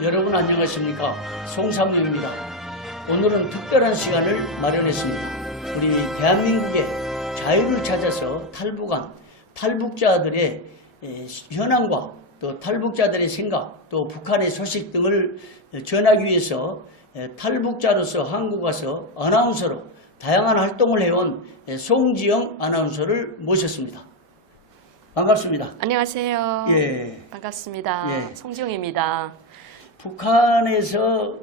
여러분 안녕하십니까? 송삼룡입니다. 오늘은 특별한 시간을 마련했습니다. 우리 대한민국의 자유를 찾아서 탈북한 탈북자들의 현황과 또 탈북자들의 생각, 또 북한의 소식 등을 전하기 위해서 탈북자로서 한국 와서 아나운서로 다양한 활동을 해온 송지영 아나운서를 모셨습니다. 반갑습니다. 안녕하세요. 예. 반갑습니다. 예. 송지영입니다. 북한에서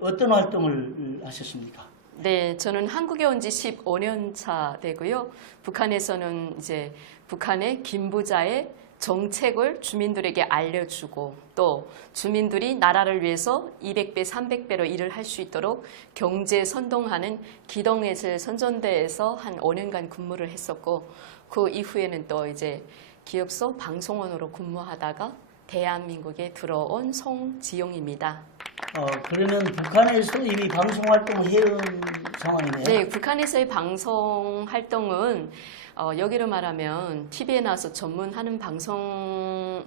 어떤 활동을 하셨습니까? 네, 저는 한국에 온 지 15년 차 되고요. 북한에서는 이제 북한의 김부자의 정책을 주민들에게 알려주고 또 주민들이 나라를 위해서 200배, 300배로 일을 할 수 있도록 경제 선동하는 기동예술 선전대에서 한 5년간 근무를 했었고 그 이후에는 또 이제 기업소 방송원으로 근무하다가 대한민국에 들어온 송지영입니다. 그러면 북한에서 이미 방송 활동을 해온 상황이네요. 네, 북한에서의 방송 활동은 여기로 말하면 TV에 나와서 전문하는 방송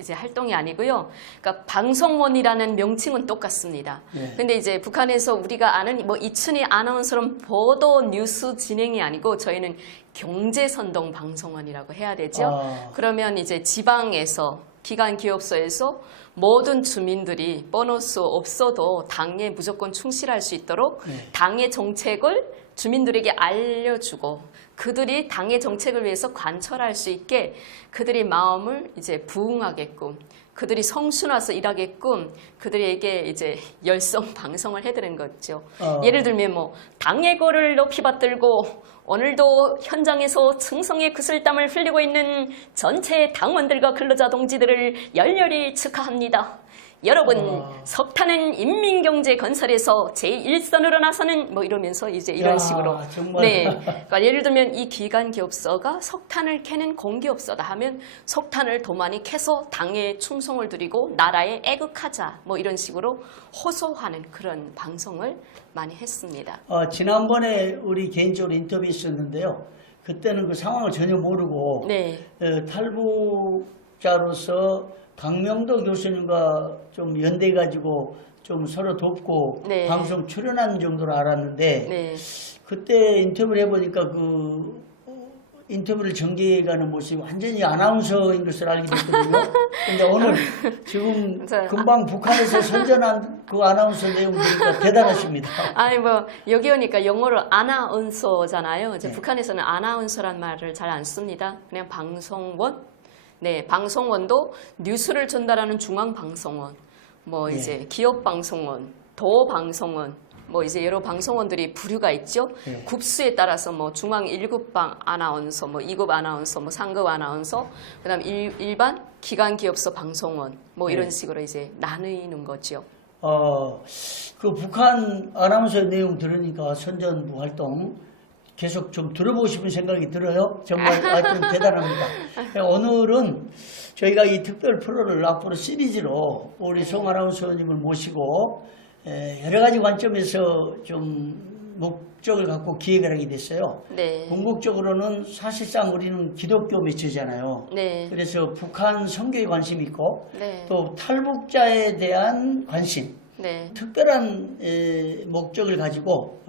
이제 활동이 아니고요. 그러니까 방송원이라는 명칭은 똑같습니다. 네. 근데 이제 북한에서 우리가 아는 뭐 이춘희 아나운서는 보도 뉴스 진행이 아니고 저희는 경제선동 방송원이라고 해야 되죠. 그러면 이제 지방에서 기관 기업소에서 모든 주민들이 보너스 없어도 당에 무조건 충실할 수 있도록 당의 정책을 주민들에게 알려주고 그들이 당의 정책을 위해서 관철할 수 있게 그들의 마음을 이제 부응하게끔 그들이 성순와서 일하게끔 그들에게 이제 열성 방송을 해드린 거죠. 예를 들면 뭐 당의 거를 높이 받들고 오늘도 현장에서 충성의 구슬땀을 흘리고 있는 전체 당원들과 근로자 동지들을 열렬히 축하합니다. 여러분 석탄은 인민경제 건설에서 제1선으로 나서는 뭐 이러면서 이제 이런 식으로 정말. 네, 그러니까 예를 들면 이 기관 기업소가 석탄을 캐는 공기업소다 하면 석탄을 더 많이 캐서 당에 충성을 드리고 나라에 애국하자 뭐 이런 식으로 호소하는 그런 방송을 많이 했습니다. 지난번에 우리 개인적으로 인터뷰 있었는데요. 그때는 그 상황을 전혀 모르고 네. 탈북자로서 강명도 교수님과 좀 연대가지고 좀 서로 돕고 네. 방송 출연하는 정도로 알았는데 네. 그때 인터뷰를 해보니까 그 인터뷰를 전개해가는 모습이 완전히 아나운서인 것을 알게 됐거든요. 근데 오늘 지금 금방 북한에서 선전한 그 아나운서 내용 들으니까 대단하십니다. 아니 뭐 여기 오니까 영어로 아나운서잖아요. 이제 북한에서는 아나운서란 말을 잘 안 씁니다. 그냥 방송원. 네, 방송원도 뉴스를 전달하는 중앙방송원, 뭐 이제 기업방송원, 도방송원, 뭐 이제 여러 방송원들이 부류가 있죠. 급수에 따라서 뭐 중앙 1급 아나운서, 뭐 2급 아나운서, 뭐 3급 아나운서, 그다음 일반 기관 기업소 방송원, 뭐 이런 식으로 이제 나누는 거죠. 그 북한 아나운서의 내용 들으니까 선전부 활동 계속 좀 들어보고 싶은 생각이 들어요. 정말 하여튼 대단합니다. 오늘은 저희가 이 특별 프로를 앞으로 시리즈로 우리 송 아나운서님을 모시고 여러 가지 관점에서 좀 목적을 갖고 기획을 하게 됐어요. 네. 궁극적으로는 사실상 우리는 기독교 매체잖아요. 네. 그래서 북한 선교에 관심이 있고 네. 또 탈북자에 대한 관심 네. 특별한 목적을 가지고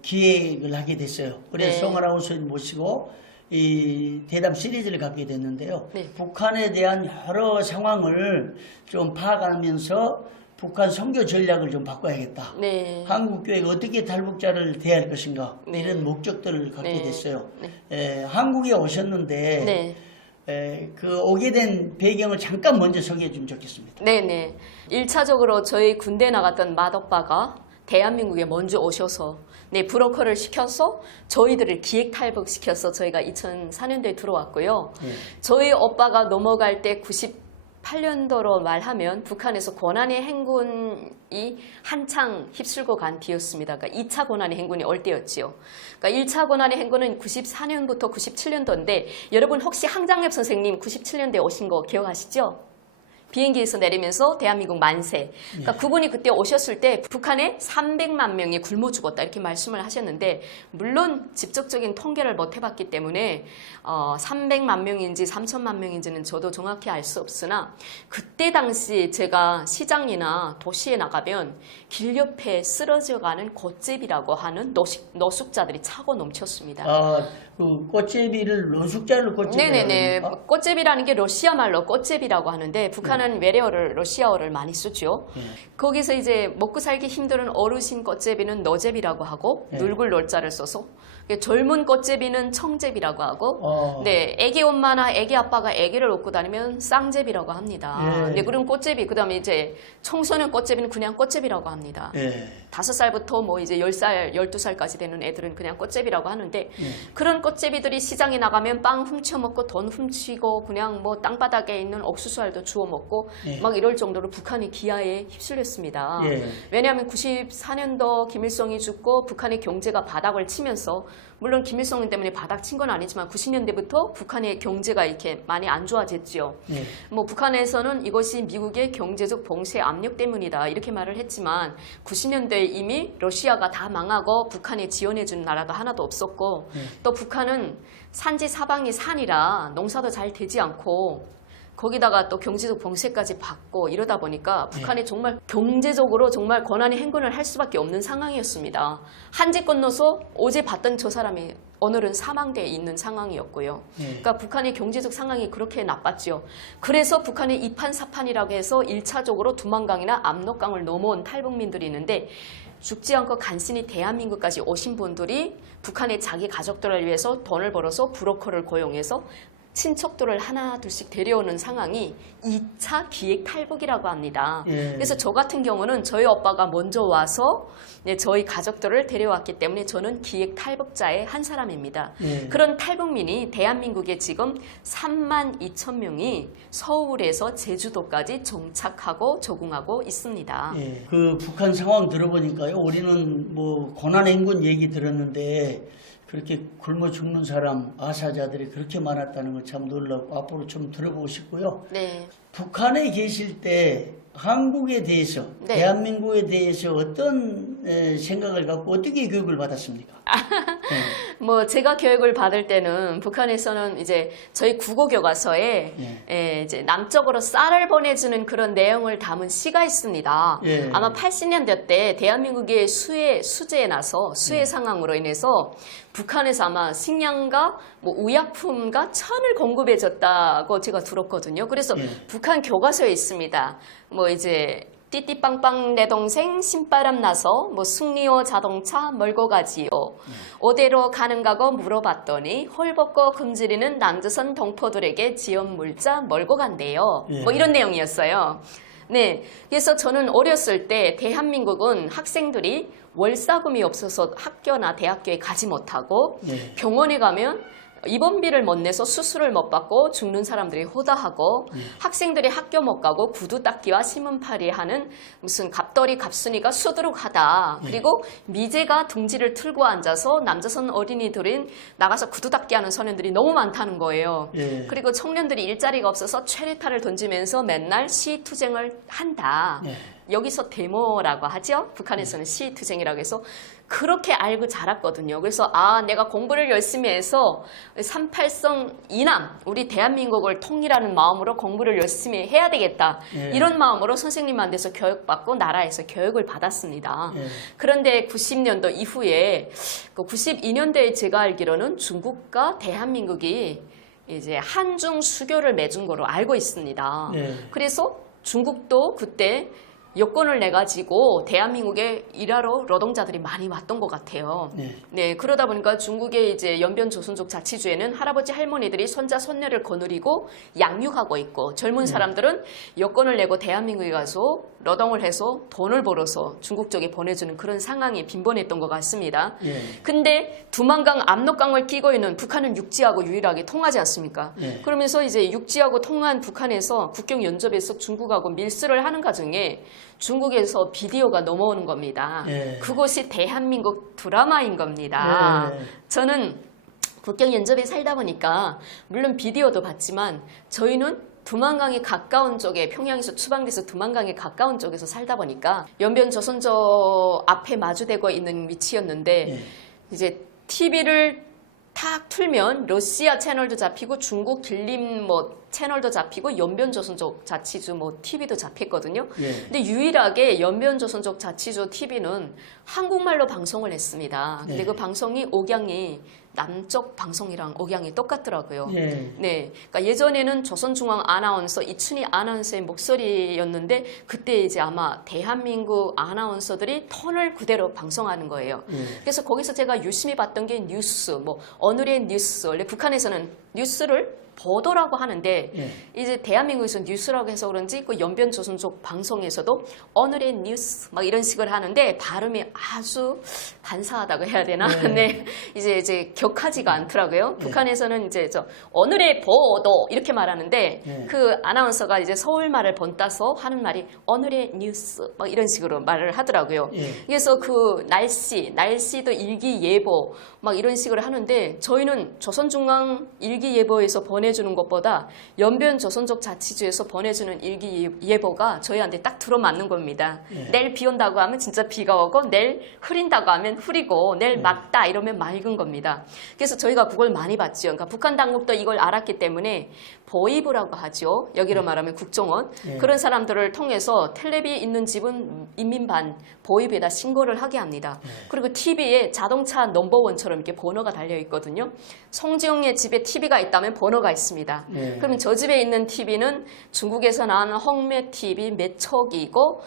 기획을 하게 됐어요. 그래서 송 아나운서님 모시고 이 대담 시리즈를 갖게 됐는데요. 네. 북한에 대한 여러 상황을 좀 파악하면서 북한 선교 전략을 좀 바꿔야겠다. 네. 한국교회가 어떻게 탈북자를 대할 것인가 이런 목적들을 갖게 됐어요. 한국에 오셨는데 그 오게 된 배경을 잠깐 먼저 소개해 주면 좋겠습니다. 네네. 1차적으로 저희 군대 나갔던 맏오빠가 대한민국에 먼저 오셔서 브로커를 시켜서 저희들을 기획 탈북시켜서 저희가 2004년도에 들어왔고요. 저희 오빠가 넘어갈 때 98년도로 말하면 북한에서 고난의 행군이 한창 휩쓸고 간 뒤였습니다. 그러니까 2차 고난의 행군이 올 때였지요. 그러니까 1차 고난의 행군은 94년부터 97년도인데 여러분 혹시 항장엽 선생님 97년도에 오신 거 기억하시죠? 비행기에서 내리면서 대한민국 만세. 그러니까 그분이 그때 오셨을 때 북한에 300만 명이 굶어 죽었다 이렇게 말씀을 하셨는데 물론 직접적인 통계를 못 해봤기 때문에 300만 명인지 3천만 명인지는 저도 정확히 알 수 없으나 그때 당시 제가 시장이나 도시에 나가면 길 옆에 쓰러져가는 곶제비라고 하는 노숙자들이 차고 넘쳤습니다. 아, 그 꽃제비를 노숙자를 꽃제비라고 네네네. 합니까? 꽃제비라는 게 러시아 말로 꽃제비라고 하는데 북한은 외래어를 러시아어를 많이 쓰죠. 거기서 이제 먹고 살기 힘든 어르신 꽃제비는 너제비라고 하고 늙을 놀자를 써서 젊은 꽃제비는 청제비라고 하고 네, 애기 엄마나 애기 아빠가 애기를 업고 다니면 쌍제비라고 합니다. 네, 그럼 꽃제비 그다음에 이제 청소년 꽃제비는 그냥 꽃제비라고 합니다. 5살부터 뭐 이제 10살, 12살까지 되는 애들은 그냥 꽃제비라고 하는데 그런 꽃제비들이 시장에 나가면 빵 훔쳐먹고 돈 훔치고 그냥 뭐 땅바닥에 있는 옥수수알도 주워 먹고 막 이럴 정도로 북한이 기아에 휩쓸렸습니다. 왜냐하면 94년도 김일성이 죽고 북한의 경제가 바닥을 치면서 물론 김일성 때문에 바닥 친 건 아니지만 90년대부터 북한의 경제가 이렇게 많이 안 좋아졌죠. 뭐 북한에서는 이것이 미국의 경제적 봉쇄 압력 때문이다 이렇게 말을 했지만 90년대에 이미 러시아가 다 망하고 북한에 지원해준 나라가 하나도 없었고 또 북한은 산지 사방이 산이라 농사도 잘 되지 않고 거기다가 또 경제적 봉쇄까지 받고 이러다 보니까 북한이 정말 경제적으로 정말 고난의 행군을 할 수밖에 없는 상황이었습니다. 한지 건너서 어제 봤던 저 사람이 오늘은 사망돼 있는 상황이었고요. 그러니까 북한의 경제적 상황이 그렇게 나빴죠. 그래서 북한의 이판사판이라고 해서 1차적으로 두만강이나 압록강을 넘어온 탈북민들이 있는데 죽지 않고 간신히 대한민국까지 오신 분들이 북한의 자기 가족들을 위해서 돈을 벌어서 브로커를 고용해서 친척들을 하나 둘씩 데려오는 상황이 2차 기획 탈북이라고 합니다. 그래서 저 같은 경우는 저희 오빠가 먼저 와서 저희 가족들을 데려왔기 때문에 저는 기획 탈북자의 한 사람입니다. 그런 탈북민이 대한민국에 지금 3만 2천 명이 서울에서 제주도까지 정착하고 적응하고 있습니다. 그 북한 상황 들어보니까요. 우리는 뭐 고난행군 얘기 들었는데 그렇게 굶어 죽는 사람, 아사자들이 그렇게 많았다는 걸 참 놀랍고 앞으로 좀 들어보고 싶고요. 네. 북한에 계실 때 한국에 대해서, 대한민국에 대해서 어떤 생각을 갖고 어떻게 교육을 받았습니까? 뭐 제가 교육을 받을 때는 북한에서는 이제 저희 국어 교과서에 이제 남쪽으로 쌀을 보내주는 그런 내용을 담은 시가 있습니다. 아마 80년대 때 대한민국의 수재에 나서 수해 상황으로 인해서 북한에서 아마 식량과 뭐 의약품과 천을 공급해줬다고 제가 들었거든요. 그래서 북한 교과서에 있습니다. 뭐 이제 띠띠빵빵 내 동생 신바람 나서 뭐 승리호 자동차 멀고 가지요. 어디로 가는가고 물어봤더니 헐벗고 금지리는 남조선 동포들에게 지원 물자 멀고 간대요. 뭐 이런 내용이었어요. 네, 그래서 저는 어렸을 때 대한민국은 학생들이 월사금이 없어서 학교나 대학교에 가지 못하고 병원에 가면 입원비를 못 내서 수술을 못 받고 죽는 사람들이 호다하고 학생들이 학교 못 가고 구두 닦기와 신문팔이 하는 무슨 갑돌이 갑순이가 수두룩하다. 그리고 미제가 둥지를 틀고 앉아서 남조선 어린이들은 나가서 구두 닦기 하는 소년들이 너무 많다는 거예요. 그리고 청년들이 일자리가 없어서 최레타를 던지면서 맨날 시투쟁을 한다. 여기서 데모라고 하죠. 북한에서는 시투쟁이라고 해서 그렇게 알고 자랐거든요. 그래서 내가 공부를 열심히 해서 38성 이남 우리 대한민국을 통일하는 마음으로 공부를 열심히 해야 되겠다. 이런 마음으로 선생님한테서 교육받고 나라에서 교육을 받았습니다. 그런데 90년도 이후에 그 92년도에 제가 알기로는 중국과 대한민국이 이제 한중 수교를 맺은 거로 알고 있습니다. 그래서 중국도 그때 여권을 내가지고 대한민국에 일하러 노동자들이 많이 왔던 것 같아요. 네, 그러다 보니까 중국의 이제 연변 조선족 자치주에는 할아버지 할머니들이 손자 손녀를 거느리고 양육하고 있고 젊은 사람들은 여권을 내고 대한민국에 가서 노동을 해서 돈을 벌어서 중국 쪽에 보내주는 그런 상황이 빈번했던 것 같습니다. 근데 두만강 압록강을 끼고 있는 북한은 육지하고 유일하게 통하지 않습니까? 그러면서 이제 육지하고 통한 북한에서 국경 연접에서 중국하고 밀수를 하는 과정에 중국에서 비디오가 넘어오는 겁니다. 그곳이 대한민국 드라마인 겁니다. 저는 국경 연접에 살다 보니까 물론 비디오도 봤지만 저희는 두만강에 가까운 쪽에 평양에서 추방돼서 두만강에 가까운 쪽에서 살다 보니까 연변 조선저 앞에 마주대고 있는 위치였는데 예. 이제 TV를 탁 틀면 러시아 채널도 잡히고 중국 길림 뭐 채널도 잡히고 연변조선족 자치주 뭐 TV도 잡혔거든요. 예. 근데 유일하게 연변조선족 자치주 TV는 한국말로 방송을 했습니다. 근데 예. 그 방송이 억양이 남쪽 방송이랑 억양이 똑같더라고요. 예. 네, 그러니까 예전에는 조선중앙 아나운서 이춘희 아나운서의 목소리였는데 그때 이제 아마 대한민국 아나운서들이 톤을 그대로 방송하는 거예요. 예. 그래서 거기서 제가 유심히 봤던 게 뉴스, 뭐 오늘의 뉴스, 원래 북한에서는 뉴스를 보도라고 하는데 예. 이제 대한민국에서 뉴스라고 해서 그런지 그 연변조선족 방송에서도 오늘의 뉴스 막 이런 식으로 하는데 발음이 아주 간사하다고 해야 되나? 네. 네, 이제 격하지가 않더라고요. 네. 북한에서는 이제 저 오늘의 보도 이렇게 말하는데 네. 그 아나운서가 이제 서울 말을 번따서 하는 말이 오늘의 뉴스 막 이런 식으로 말을 하더라고요. 예. 그래서 그 날씨도 일기예보 막 이런 식으로 하는데 저희는 조선중앙 일기예보에서 보내주는 것보다 연변 조선족 자치주에서 보내주는 일기예보가 저희한테 딱 들어맞는 겁니다. 예. 내일 비 온다고 하면 진짜 비가 오고 내일 흐린다고 하면 흐리고 내일 맑다 이러면 맑은 겁니다. 그래서 저희가 그걸 많이 봤죠. 그러니까 북한 당국도 이걸 알았기 때문에 보이부라고 하죠. 여기로 말하면 국정원. 예. 그런 사람들을 통해서 텔레비 있는 집은 인민반 보이부에다 신고를 하게 합니다. 그리고 TV에 자동차 넘버원처럼 이렇게 번호가 달려 있거든요. 송지영의 집에 TV가 있다면 번호가 있습니다. 예. 그러면 저 집에 있는 TV는 중국에서 나오는 헝매 TV 몇 척이고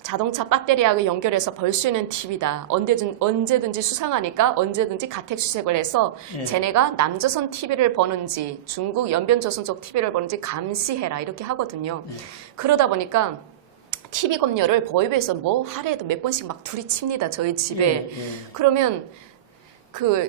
자동차 배터리하고 연결해서 벌 수 있는 TV다. 언제든지 수상하니까 언제든지 가택 수색을 해서 예. 쟤네가 남조선 TV를 보는지 중국 연변조선족 TV를 보는지 감시해라 이렇게 하거든요. 그러다 보니까 TV 검열을 보이부에서 뭐 하루에도 몇 번씩 막 둘이 칩니다. 저희 집에. 예. 예. 그러면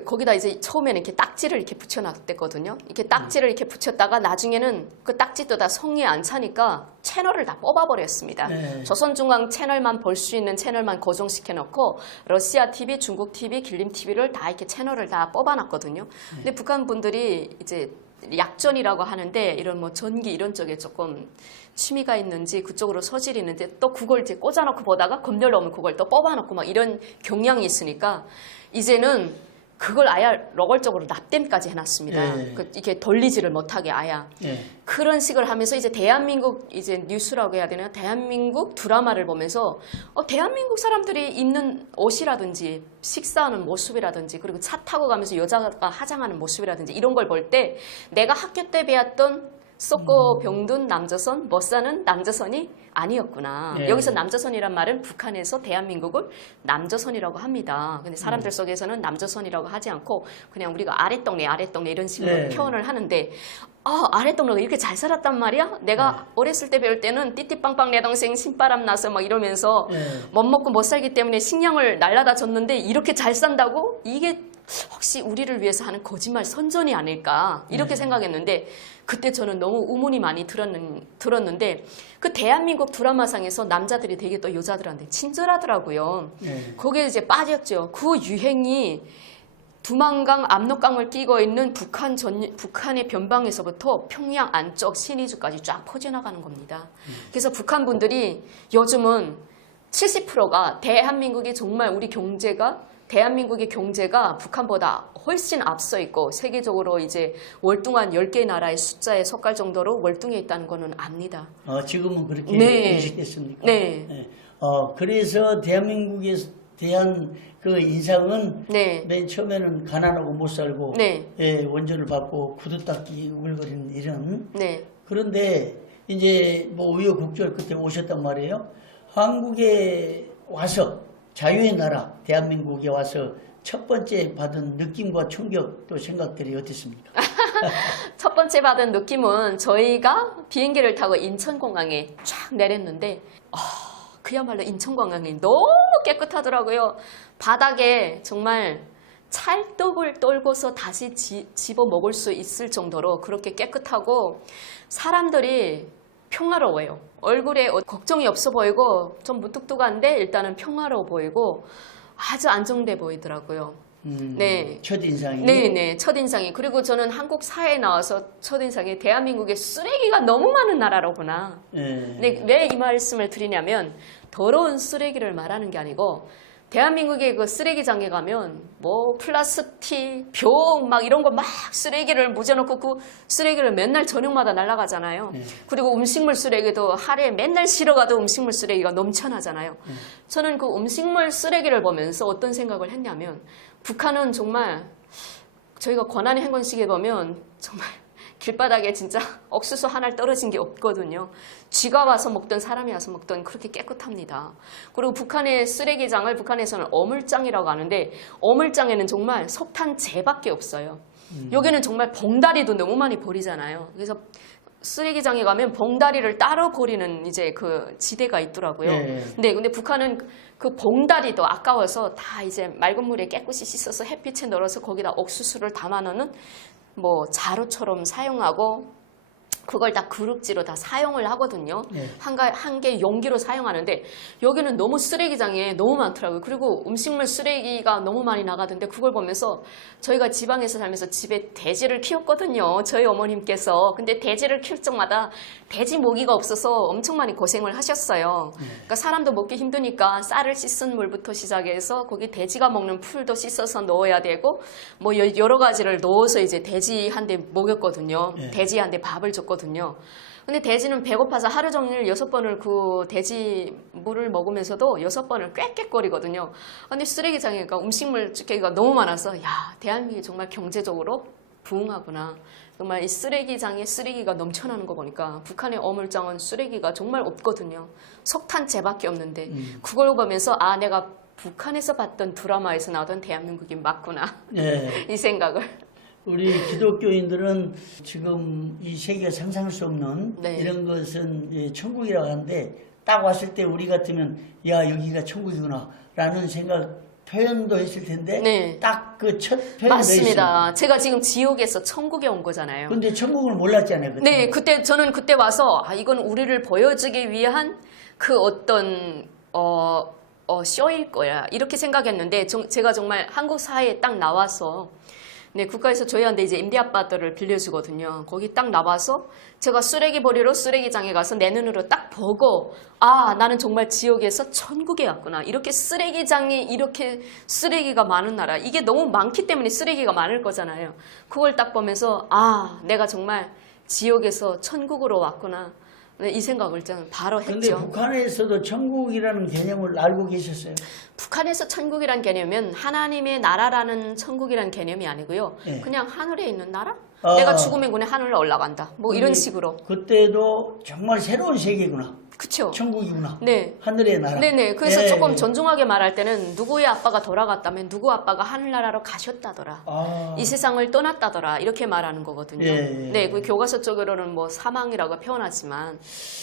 거기다 이제 처음에는 이렇게 딱지를 이렇게 붙여놨댔거든요. 이렇게 딱지를 이렇게 붙였다가 나중에는 그 딱지도 다 성에 안 차니까 채널을 다 뽑아버렸습니다. 네. 조선중앙 채널만 볼 수 있는 채널만 고정시켜놓고 러시아 TV, 중국 TV, 길림 TV를 다 이렇게 채널을 다 뽑아놨거든요. 근데 북한 분들이 이제 약전이라고 하는데 이런 뭐 전기 이런 쪽에 조금 취미가 있는지 그쪽으로 소질이 있는데 또 그걸 이제 꽂아놓고 보다가 검열 오면 그걸 또 뽑아놓고 막 이런 경향이 있으니까 이제는 그걸 아예 노골적으로 납땜까지 해놨습니다. 예. 이렇게 돌리지를 못하게 아야. 예. 그런 식을 하면서 이제 대한민국 이제 뉴스라고 해야 되나? 대한민국 드라마를 보면서 대한민국 사람들이 입는 옷이라든지 식사하는 모습이라든지 그리고 차 타고 가면서 여자가 화장하는 모습이라든지 이런 걸 볼 때 내가 학교 때 배웠던 썩고 병든 남조선, 못 사는 남조선이 아니었구나. 예. 여기서 남조선이란 말은 북한에서 대한민국을 남조선이라고 합니다. 근데 사람들 속에서는 남조선이라고 하지 않고 그냥 우리가 아랫동네 이런 식으로 네. 표현을 하는데 아랫동네가 이렇게 잘 살았단 말이야? 내가 어렸을 때 배울 때는 띠띠빵빵 내 동생 신바람 나서 막 이러면서 예. 못 먹고 못 살기 때문에 식량을 날라다 줬는데 이렇게 잘 산다고? 이게 혹시 우리를 위해서 하는 거짓말 선전이 아닐까 이렇게 생각했는데 그때 저는 너무 의문이 많이 들었는데 그 대한민국 드라마상에서 남자들이 되게 또 여자들한테 친절하더라고요. 예. 거기에 이제 빠졌죠. 그 유행이 두만강 압록강을 끼고 있는 북한의 변방에서부터 평양 안쪽 신의주까지 쫙 퍼져나가는 겁니다. 그래서 북한 분들이 요즘은 70%가 대한민국이 정말 대한민국의 경제가 북한보다 훨씬 앞서 있고 세계적으로 이제 월등한 10개 나라의 숫자에 속할 정도로 월등해 있다는 거는 압니다. 지금은 그렇게 네. 인식됐습니까? 네. 네. 그래서 대한민국에 대한 그 인상은 네. 맨 처음에는 가난하고 못 살고 네. 예, 원조를 받고 구두 닦기 우글거리는 이런 네. 그런데 이제 뭐 우여곡절 끝에 오셨단 말이에요. 한국에 와서 자유의 나라 대한민국에 와서 첫 번째 받은 느낌과 충격 또 생각들이 어땠습니까? 첫 번째 받은 느낌은 저희가 비행기를 타고 인천공항에 쫙 내렸는데 그야말로 인천공항이 너무 깨끗하더라고요. 바닥에 정말 찰떡을 떨고서 다시 집어 먹을 수 있을 정도로 그렇게 깨끗하고 사람들이 평화로워요. 얼굴에 걱정이 없어 보이고 좀 무뚝뚝한데 일단은 평화로워 보이고 아주 안정돼 보이더라고요. 네. 첫인상이. 네네, 첫인상이. 그리고 저는 한국 사회에 나와서 첫인상이 대한민국에 쓰레기가 너무 많은 나라로구나. 예. 네, 왜 이 말씀을 드리냐면 더러운 쓰레기를 말하는 게 아니고 대한민국의 그 쓰레기장에 가면 뭐 플라스틱, 병 막 이런 거 막 쓰레기를 묻어놓고 그 쓰레기를 맨날 저녁마다 날아가잖아요. 그리고 음식물 쓰레기도 하루에 맨날 실어 가도 음식물 쓰레기가 넘쳐나잖아요. 저는 그 음식물 쓰레기를 보면서 어떤 생각을 했냐면 북한은 정말 저희가 권한의 행건식에 보면 정말 길바닥에 진짜 옥수수 하나 떨어진 게 없거든요. 쥐가 와서 먹든 사람이 와서 먹든 그렇게 깨끗합니다. 그리고 북한의 쓰레기장을 북한에서는 어물장이라고 하는데 어물장에는 정말 석탄재밖에 없어요. 여기는 정말 봉다리도 너무 많이 버리잖아요. 그래서 쓰레기장에 가면 봉다리를 따로 버리는 이제 그 지대가 있더라고요. 네. 근데 북한은 그 봉다리도 아까워서 다 이제 맑은 물에 깨끗이 씻어서 햇빛에 널어서 거기다 옥수수를 담아놓는 뭐 자루처럼 사용하고 그걸 다 그릇지로 다 사용을 하거든요. 네. 한 개 용기로 사용하는데 여기는 너무 쓰레기장에 너무 많더라고요. 그리고 음식물 쓰레기가 너무 많이 나가던데 그걸 보면서 저희가 지방에서 살면서 집에 돼지를 키웠거든요. 저희 어머님께서. 근데 돼지를 키울 적마다 돼지 모기가 없어서 엄청 많이 고생을 하셨어요. 그러니까 사람도 먹기 힘드니까 쌀을 씻은 물부터 시작해서 거기 돼지가 먹는 풀도 씻어서 넣어야 되고 뭐 여러 가지를 넣어서 이제 돼지한테 먹였거든요. 네. 돼지한테 밥을 줬거든요. 근데 돼지는 배고파서 하루 종일 6번을 그 돼지 물을 먹으면서도 6번을 꽥꽥거리거든요. 근데 쓰레기장에 가 음식물 찌개가 너무 많아서 야, 대한민국이 정말 경제적으로 부흥하구나. 정말 이 쓰레기장에 쓰레기가 넘쳐나는 거 보니까 북한의 어물장은 쓰레기가 정말 없거든요. 석탄재밖에 없는데 그걸 보면서 아, 내가 북한에서 봤던 드라마에서 나오던 대한민국이 맞구나. 네. 이 생각을. 우리 기독교인들은 지금 이 세계가 상상할 수 없는 네. 이런 것은 예, 천국이라고 하는데 딱 왔을 때 우리 같으면 야 여기가 천국이구나 라는 생각 표현도 했을 텐데 네. 딱 그 첫 표현도 맞습니다. 제가 지금 지옥에서 천국에 온 거잖아요. 근데 천국을 몰랐잖아요. 그때. 네, 저는 그때 와서 아, 이건 우리를 보여주기 위한 그 어떤 쇼일 거야 이렇게 생각했는데 제가 정말 한국 사회에 딱 나와서 네, 국가에서 저희한테 이제 임대 아파트를 빌려주거든요. 거기 딱 나와서 제가 쓰레기 버리러 쓰레기장에 가서 내 눈으로 딱 보고 아, 나는 정말 지옥에서 천국에 왔구나. 이렇게 쓰레기장이 이렇게 쓰레기가 많은 나라. 이게 너무 많기 때문에 쓰레기가 많을 거잖아요. 그걸 딱 보면서 아, 내가 정말 지옥에서 천국으로 왔구나. 네, 이 생각을 저는 바로 근데 했죠. 북한에서도 천국이라는 개념을 알고 계셨어요? 북한에서 천국이란 개념은 하나님의 나라라는 천국이란 개념이 아니고요. 네. 그냥 하늘에 있는 나라? 아. 내가 죽으면 그냥 하늘로 올라간다. 뭐 이런 근데 식으로. 그때도 정말 새로운 세계구나. 그쵸? 천국이구나. 네. 하늘의 나라. 네네. 그래서 예, 조금 예. 존중하게 말할 때는 누구의 아빠가 돌아갔다면 누구 아빠가 하늘나라로 가셨다더라. 아, 이 세상을 떠났다더라. 이렇게 말하는 거거든요. 예, 예. 네. 그 교과서 쪽으로는 뭐 사망이라고 표현하지만,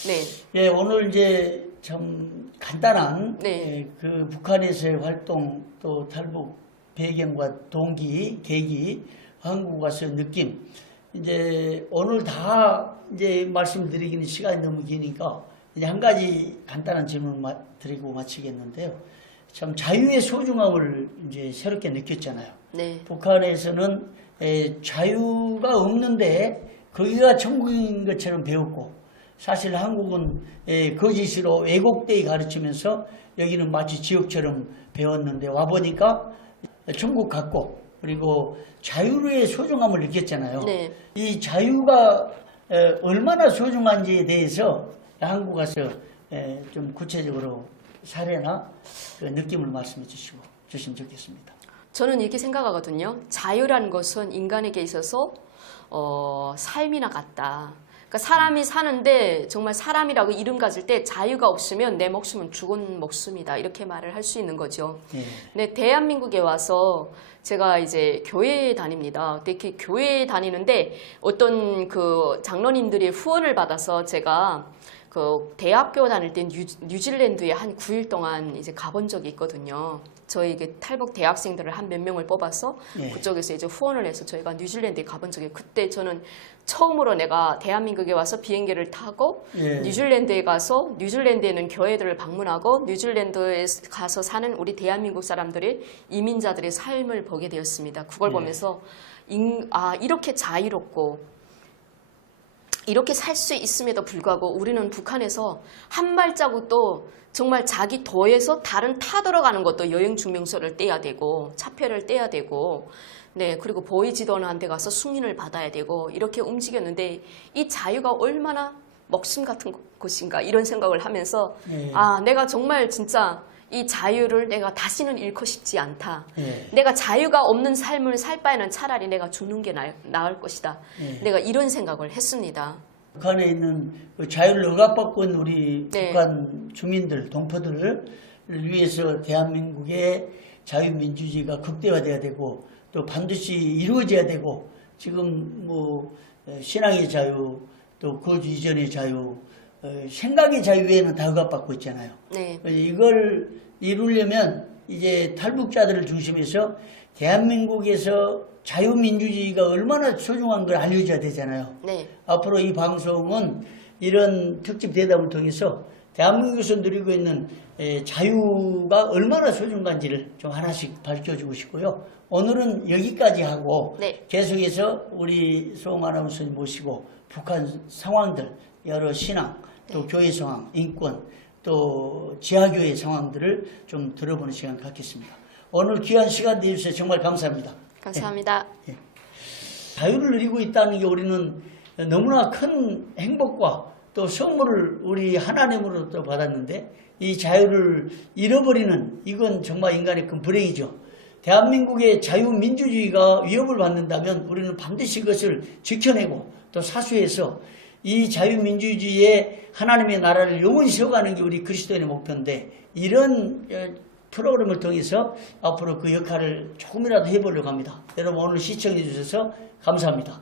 네. 예, 오늘 이제 참 간단한 네. 예, 그 북한에서의 활동 또 탈북 배경과 동기, 계기, 한국 와서의 느낌. 이제 오늘 다 이제 말씀드리기는 시간이 너무 기니까 이제 한 가지 간단한 질문 드리고 마치겠는데요. 참 자유의 소중함을 이제 새롭게 느꼈잖아요. 네. 북한에서는 자유가 없는데 거기가 천국인 것처럼 배웠고 사실 한국은 거짓으로 왜곡되게 가르치면서 여기는 마치 지옥처럼 배웠는데 와보니까 천국 같고 그리고 자유의 소중함을 느꼈잖아요. 네. 이 자유가 얼마나 소중한지에 대해서 한국 가서 좀 구체적으로 사례나 그 느낌을 말씀해 주시면 좋겠습니다. 저는 이렇게 생각하거든요. 자유라는 것은 인간에게 있어서 삶이나 같다. 그러니까 사람이 사는데 정말 사람이라고 이름 가질 때 자유가 없으면 내 목숨은 죽은 목숨이다. 이렇게 말을 할 수 있는 거죠. 예. 네, 대한민국에 와서 제가 이제 교회에 다닙니다. 이렇게 교회에 다니는데 어떤 그 장로님들이 후원을 받아서 제가 그 대학교 다닐 때 뉴질랜드에 한 9일 동안 이제 가본 적이 있거든요. 저희 이게 탈북 대학생들을 한 몇 명을 뽑아서 예. 그쪽에서 이제 후원을 해서 저희가 뉴질랜드에 가본 적이, 그때 저는 처음으로 내가 대한민국에 와서 비행기를 타고 예. 뉴질랜드에 가서 뉴질랜드에 있는 교회들을 방문하고 뉴질랜드에 가서 사는 우리 대한민국 사람들의 이민자들의 삶을 보게 되었습니다. 그걸 예. 보면서 이렇게 자유롭고 이렇게 살 수 있음에도 불구하고 우리는 북한에서 한 발자국도 정말 자기 도에서 다른 타 들어가는 것도 여행 증명서를 떼야 되고 차표를 떼야 되고, 네, 그리고 보이지도 않은 데 가서 승인을 받아야 되고 이렇게 움직였는데 이 자유가 얼마나 먹심 같은 것인가 이런 생각을 하면서 내가 정말 진짜 이 자유를 내가 다시는 잃고 싶지 않다. 내가 자유가 없는 삶을 살 바에는 차라리 내가 죽는 게 나을 것이다. 내가 이런 생각을 했습니다. 북한에 있는 그 자유를 억압받고 있는 우리 네. 북한 주민들, 동포들을 위해서 대한민국의 자유민주주의가 극대화돼야 되고 또 반드시 이루어져야 되고, 지금 뭐 신앙의 자유, 또 거주 이전의 자유, 생각의 자유 외에는 다 억압받고 있잖아요. 네. 이걸 이루려면 이제 탈북자들을 중심해서 대한민국에서 자유민주주의가 얼마나 소중한 걸 알려줘야 되잖아요. 네. 앞으로 이 방송은 이런 특집 대담을 통해서 대한민국에서 누리고 있는 자유가 얼마나 소중한지를 좀 하나씩 밝혀주고 싶고요. 오늘은 여기까지 하고 네. 계속해서 우리 소홍 아나운서님 모시고 북한 상황들, 여러 신앙, 또 교회 상황, 인권, 또 지하교회 상황들을 좀 들어보는 시간 갖겠습니다. 오늘 귀한 시간 내주셔서 정말 감사합니다. 감사합니다. 자유를 누리고 있다는 게 우리는 너무나 큰 행복과 또 선물을 우리 하나님으로부터 받았는데, 이 자유를 잃어버리는 이건 정말 인간의 큰 불행이죠. 대한민국의 자유민주주의가 위협을 받는다면 우리는 반드시 그것을 지켜내고 또 사수해서 이 자유민주주의의 하나님의 나라를 영원히 세워가는 게 우리 그리스도인의 목표인데, 이런 프로그램을 통해서 앞으로 그 역할을 조금이라도 해보려고 합니다. 여러분 오늘 시청해 주셔서 감사합니다.